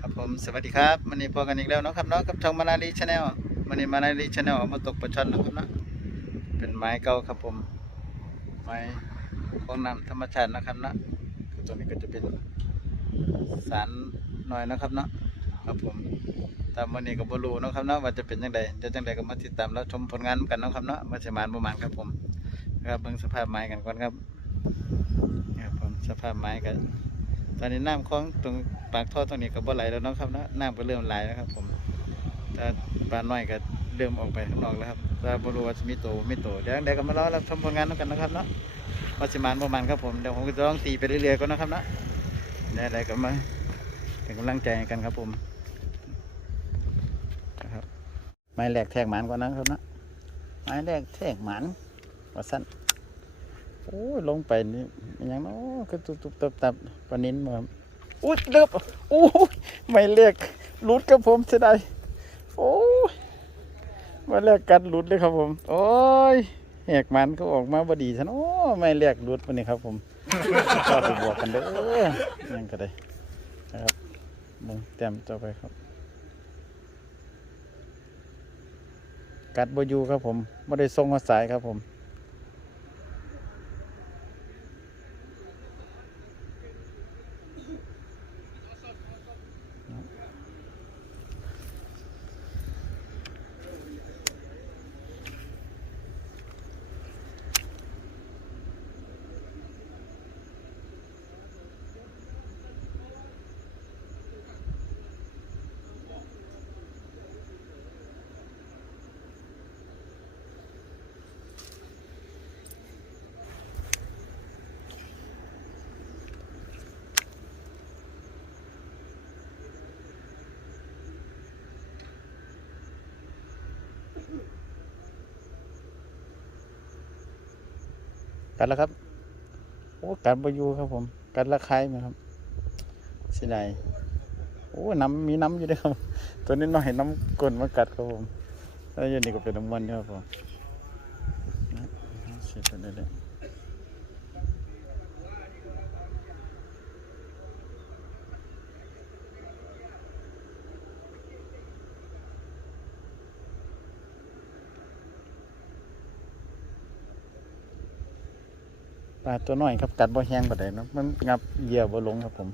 ครับผมสวัสดีครับวันนี้พอกันอีกแล้วเนาะครับเนาะกับช่องมานาลีชาแนลวันนี้มานาลีชาแนลเอามาตกปลาช่อนนะครับเนาะเป็นไม้เก่าครับผมไม้ของน้ำธรรมชาตินะครับเนาะตัวนี้ก็จะเป็นสารหน่อยนะครับเนาะครับผมตามวันนี้ก็บรูนะครับเนาะว่าจะเป็นยังไงจะจังใดก็มาติดตามแล้วชมผลงานกันนะครับเนาะมาเสมานประมาณครับผมนะครับเบิ่งสภาพไม้กันก่อนครับครับผมสภาพไม้กัน ตอนนี้น้ำคลองตรงปากท่อตรงนี้ก็บ่ไหลแล้วนะครับนะน้ำก็เริ่มไหลแล้วครับ ผมแต่ปลาน้อยก็เริ่มออกไปข้างนอกแล้วครับแต่บรูว่าจะมีโตไม่โตเดี๋ยวเดี๋ยวก็มารอรับชมผลงานกันนะครับเนาะว่าสิมานประมาณครับผมเดี๋ยวผมจะลองตีไปเรื่อยๆก่อนนะครับนะเดี๋ยวอะไรก็มาเป็นกำลังใจกันครับผมนะครับไม้แหลกแทกหมันก่อนนะครับนะไม้แหลกแทกหมันว่าสั้น โอ้ยลงไปนี่มันยังเนาะก็ตุบตุบตับตับปนินมาครับอุ้ยเลือบโอ้ยไม่แหลกหลุดครับผมเสียดายโอ้ยไม่แหลกกัดหลุดเลยครับผม โอ้ยแหกมันก็ออกมาบดีฉันโอ้ไม่แหลกหลุดวันนี้ครับ ผมก็ไปบวกกันเด้อยังก็ได้นะครับมึงเตรียมต่อไปครับ กัดบอยูครับผมไม่ได้ทรงมาสายครับผม กัดแล้วครับ โอ้กัดบายูครับผม กัดละคายไหมครับเสียด้โอ้น้ำมีน้ำอยู่ด้วยครับ ตัวนี้น้อยน้ำกลนมากัดครับผมแล้วอยันนี่ก็เป็นน้ำมันครับผมเสียดายเลย ปลาตัวน้อยครับกัดบ่แห้งบ่ได้เนาะมันงับเหยื่อบ่ลงครับผม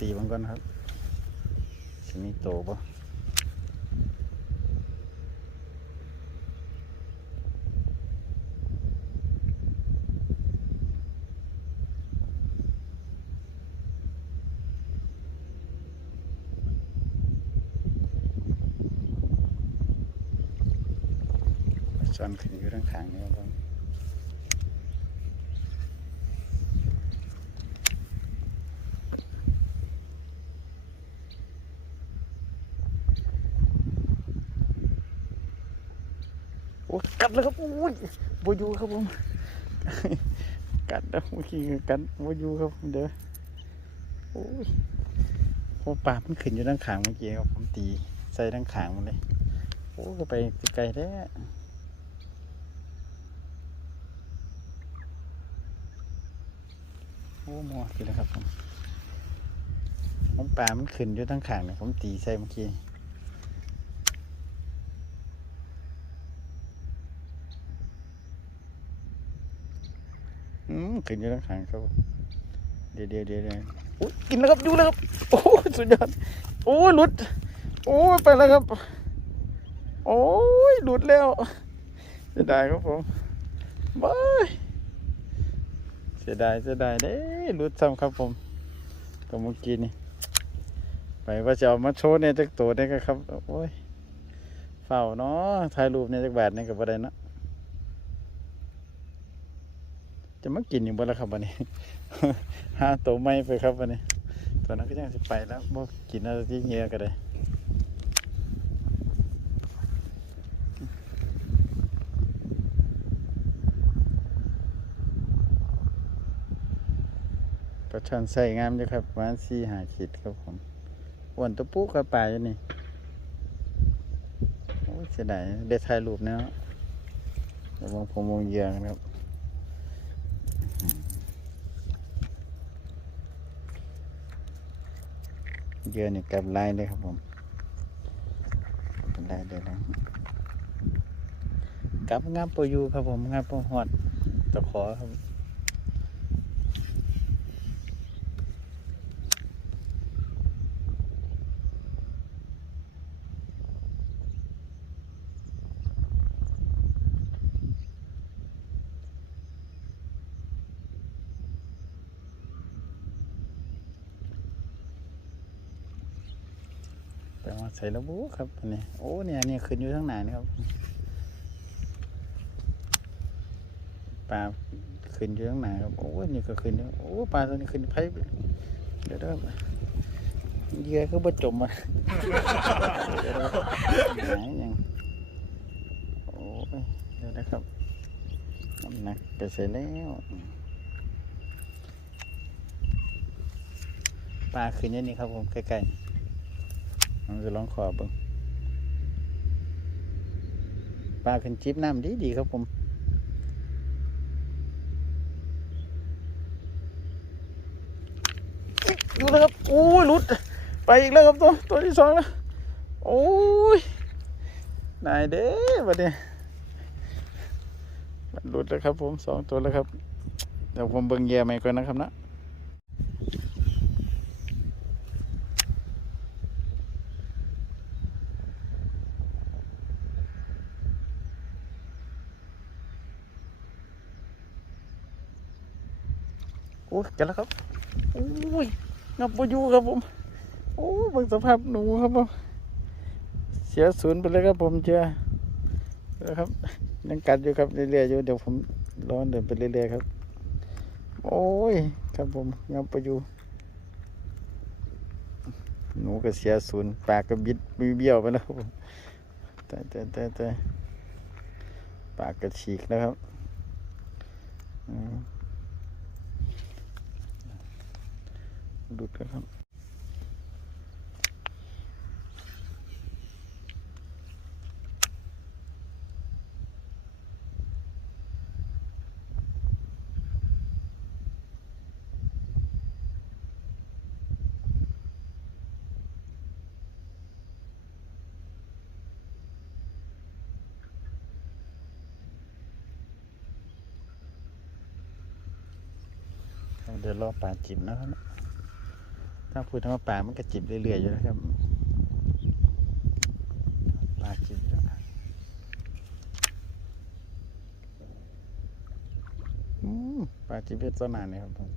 ตีมันก่อนครับสิมีโตปะจอนขึ้นอยู่ด้านข้างนี้ครับ โอ้ กัดแล้วครับโอ้ยบอยูครับผมกัดแล้วเมื่อกี้กัดบอยูครับผมเดี๋ยวโอ้ยโอ้ปลามันขึ้นอยู่ด้านขางเมื่อกี้ครับผมตีใส่ด้านขางมันเลยโอ้ก็ไปไกลแท้โอ้มัวสิแล้วครับผมผมปลามันขึ้นอยู่ด้านขางเนี่ยผมตีใส่เมื่อกี้ อืมขึ้นอยู่ด้านขางครับเดี๋ยวเดี๋ยวเดี๋ยวเดี๋ยวโอ้ยกินแล้วครับดูแล้วครับโอ้สุดยอดโอ้หลุด โอ้ไปแล้วครับ โอ้ยหลุดแล้วเสียดายครับผมบายเสียดายเสียดายเด้หลุดซ้ำครับผมกับเมื่อกี้นี่ไปว่าจะเอามาโชว์ในจักตัวเนี่ก็ครับ โอ้ยเฝ้าเนาะถ่ายรูปในจักบาทนี่ยกับอะไรเนาะ จะมากินอยู่บ่ละครับวันนี้หาตัวไม่ไปครับวันนี้ ตัวนั้นก็ยังจะไปแล้วบ่กินอะไรที่เงี้ยก็ได้ปลาช่อนใส่งามอยู่ครับประมาณสี่หาขีดครับผมอ้วนตัวปุ๊กระป่าอยู่นี่โอ้ยเสียดายได้ถ่ายรูปเนาะเดี๋ยวมองผมมองเยือกันครับ เยื่อนี่กลับลายเลยครับผมกลับลายเลยนะกลับงับปอยู่ครับผมงับปหอดตะขอครับ ใส่ระบุครับอันนี้โอ้เนี่ยเนี่ยขึ้นอยู่ทั้งหนานี่ครับปลาขึ้นอยู่ทั้งหนาครับโอ้ยนี่ก็ขึ้นโอ้ปลาตัวนี้ขึ้นไพ่เดี๋ยวเด้อเยื่อก็บ่จมอะเดี๋ยวเด้อหายยังโอ้ยเดี๋ยวนะครับน้ำหนักไปใส่แล้วปลาขึ้นอย่างนี้ครับผมใกล้ๆ มันจะลองขอเบิ่งปลาขึ้นจิบน้ำดีดีครับผมดูแล้วครับโอ้ยหลุด ไปอีกแล้วครับตัวตัวที่สองแล้ว โอ้ยนายเด้บัดนี้มันหลุดแล้วครับผมสองตัวแล้วครับ เดี๋ยวผมเบิ่งแย่ใหม่ก่อนนะครับนะ อ้ยกันแล้วครับโอ้ยงับปอยู่ครับผมโอ้บิ่งสภาพหนูครับผมเสียศูนย์ไปเลยครับผมเจ้านะครับยังกัดอยู่ครับเรื่อยๆอยู่เดี๋ยวผมร้อนเดินไปเรื่อยๆครับ โอ้ยครับผมงับปอยู่หนูก็เสียศูนย์ปากก็บิดมีเบี้ยวไปแล้วครับผมแต่แต่แต่แต่ปากก็ฉีกแล้วครับ อืม ดูดครับ เดี๋ยวรอปลาจิบนะครับ ถ้าพูดถึงว่าปลามันก็จิบเรื่อยๆอยู่นะครับปลาจิบอยู่นะครับปลาจิบเป็นตัวนานเลยครับผม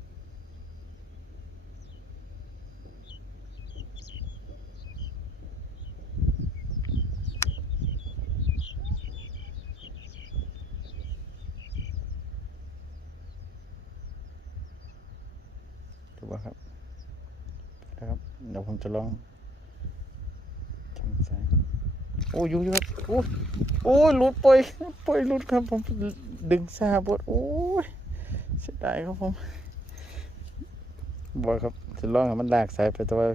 ถูกป่ะครับ นะครับ เดี๋ยวผม จะลองทางซ้ายโอ้ยยู่ยครับโอ้ยโอ้ยหลุดปล่อยปล่อยหลุดครับผมดึงซาบดโอ้ยเสียดายครับผมบอกครับจะลองให้มันลากสายไปแต่ว่า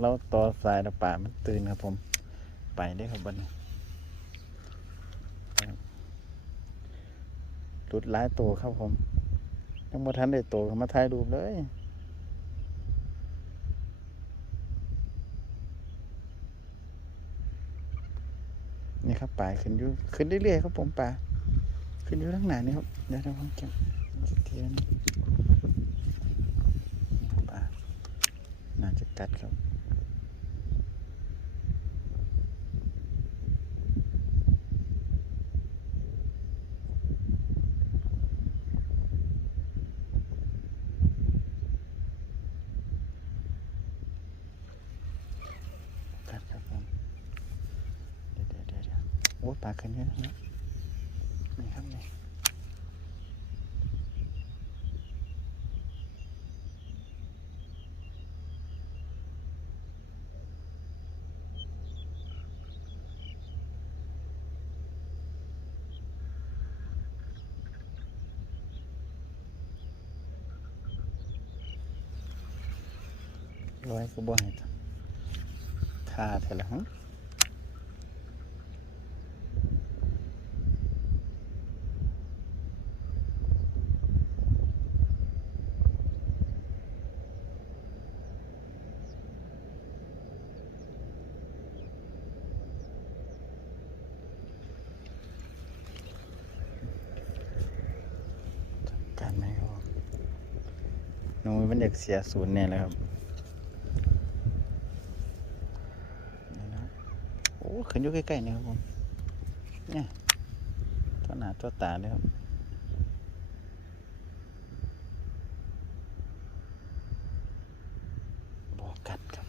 เราต่อสายแล้วป่ามันตื่นครับผม ไปได้ครับบันหลุดหลายตัวครับผมยังบ่ทันได้ตัวมาถ่ายรูปเลย ครับป่าขึ้นอยู่ขึ้นเรื่อยๆครับผมป่าขึ้นอยู่ข้างหน้านี่ครับเดี๋ยวเราลองเก็บเทีนะนี่ป่าน่าจะกัดครับกัดครับผมเดี๋ยวเดี๋ยวเดี๋ยวเดี๋ยวโอ้ยป่าขึ้นเยอะนะนี่ครับนี่ร้อยก็บ่ให้ท่าเท่าละหึการไหมครับ หนูมันเด็กเสียศูนย์เนี่ยแหล้วครับโอ้ขึ้นอยู่ใกล้ๆนี่ครับผมเนี่ยตัวหนาตัวตาเลยครับบอกกัดครับ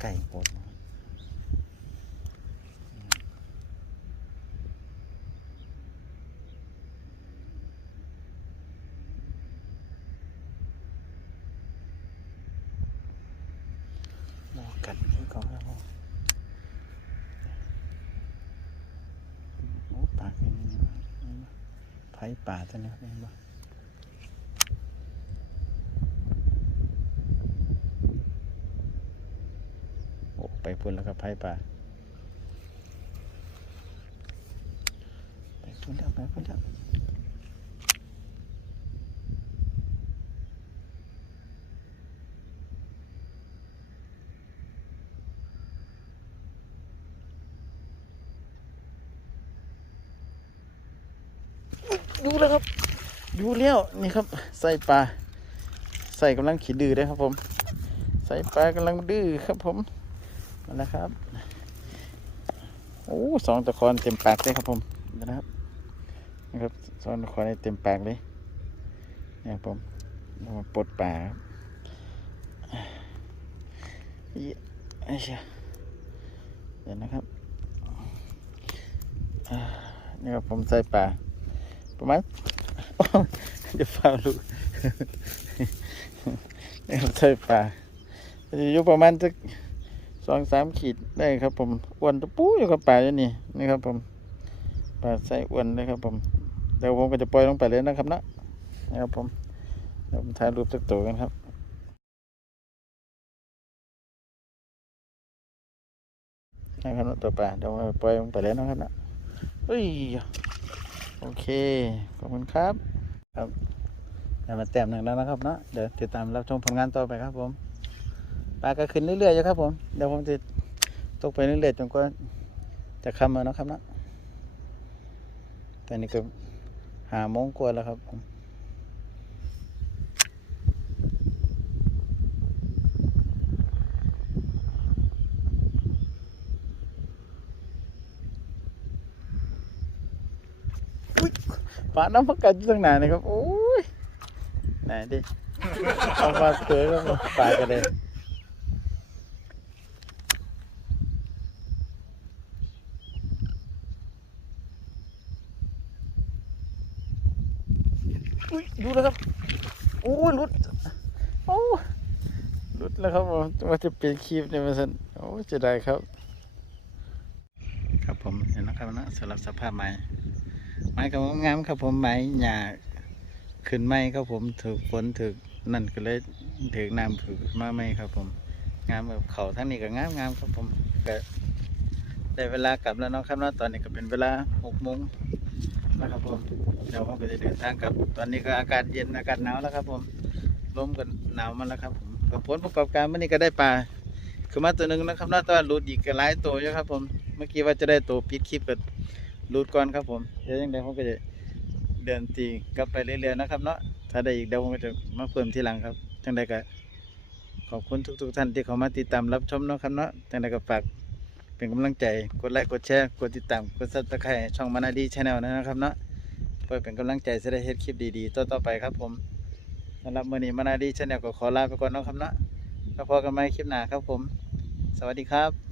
ไก่ปวดมาบอกกัดคือเขาแล้วผม โอ้ปลาเป็นยังไงวะเห็นปะ ไผ่ป่าตัวนี้เห็นบ่โอ้ไปพุ่นแล้วก็ไผ่ป่าไปพุ่นแล้วไปพุ่นแล้ว อยู่แล้วครับอยู่แล้วนี่ครับ ใส่ปลาใส่กำลังขีดดื้อเลยครับผม ใส่ปลากำลังดื้อครับผมมาแล้วครับโอ้สองตะคอนเต็มปากเลยครับผมนะครับนะครับสองตะคอนเต็มปากเลยนี่ครับผมเอามาปลดปลาครับอีไอ้เชี่ยเดี๋ยวนะครับนี่ครับผมใส่ปลา ประมาณจะฟ้าลูกนี่ครับใส่ปลาจะอยู่ประมาณสักสองสามขีดได้ครับ ผมอ้วนตะปูอยู่กับปลาอยู่นี่นี่ครับ ผมปลาใส่อ้วนเลยครับ ผมเดี๋ยวผมก็จะปล่อยลงไปเลยนะครับนะนะครับผมเดี๋ยวผมถ่ายรูปสักตัวกันครับนะครับเนาะตัวปลาเดี๋ยวผมปล่อยลงไปเลยนะครับนะเฮ้ย โอเค ขอบคุณครับ ครับได้มาแต้มหนึ่งแล้วนะครับเนาะ เดี๋ยวติดตามรับชมผลงานต่อไปครับผมปลาก็ขึ้นเรื่อยๆอยู่ครับผม เดี๋ยวผมจะตกไปเรื่อยๆจนกว่าจะคำแล้วนะครับเนาะแต่นี่ก็หาโมงกว่าแล้วครับผม ปลาน้ำพักกัดอยู่ตั้งนานเลยครับ โอ้ยไหนดิเอามาเสือก็ปลากันเลยอุ้ยดูแล้วครับโอ้ยลุดโอ้ลุดแล้วครับผมว่าจะเปลี่ยนคลิปเนี่ยมาสันโอ้จะได้ครับ ครับผมเห็นนะครับนะสำหรับสภาพไม้ ไม้กับงามครับผมไม้หญ้าขึ้นไม้ครับผมถือฝนถือนั่นก็เลยถึงน้ำผือมาไหมครับผม งามแบบเขาทั้งนี้ก็งามงามครับผมก็ได้เวลากลับแล้วเนาะครับเนาะตอนนี้ก็เป็นเวลาหกโมงนะครับผมเดี๋ยวผมก็จะเดินทางกลับ ตอนนี้ก็อากาศเย็นอากาศหนาวแล้วครับผมลมก็หนาวมาแล้วครับผมก็ผลประกอบการวันนี้ก็ได้ปลาคือมาตัวหนึ่งนะครับเนาะแตว่ารูดอีกก็หลายตัวอยู่ครับผม เมื่อกี้ว่าจะได้ตัวปิดคลิปก็ รูดก่อนครับผมเดี๋ยวยังไงผมก็จะเดินตีกลับไปเรื่อยๆนะครับเนาะถ้าได้อีกเดี๋ยวผมก็จะมาเพิ่มทีหลังครับจังใดก็ขอบคุณทุก ๆ ท่านที่เข้ามาติดตามรับชมเนาะครับเนาะจังใดก็ฝากเป็นกำลังใจกดไลค์กดแชร์กดติดตามกดซับสไครต์ช่องมานาดีชาแนลนะครับเนาะเพื่อเป็นกำลังใจจะได้เฮ็ดคลิปดีๆ ต่อๆไปครับผมสำหรับมื้อนี้มานาดีชาแนลก็ขอลาไปก่อนเนาะครับเนาะแล้วพบกันใหม่คลิปหน้าครับผม สวัสดีครับ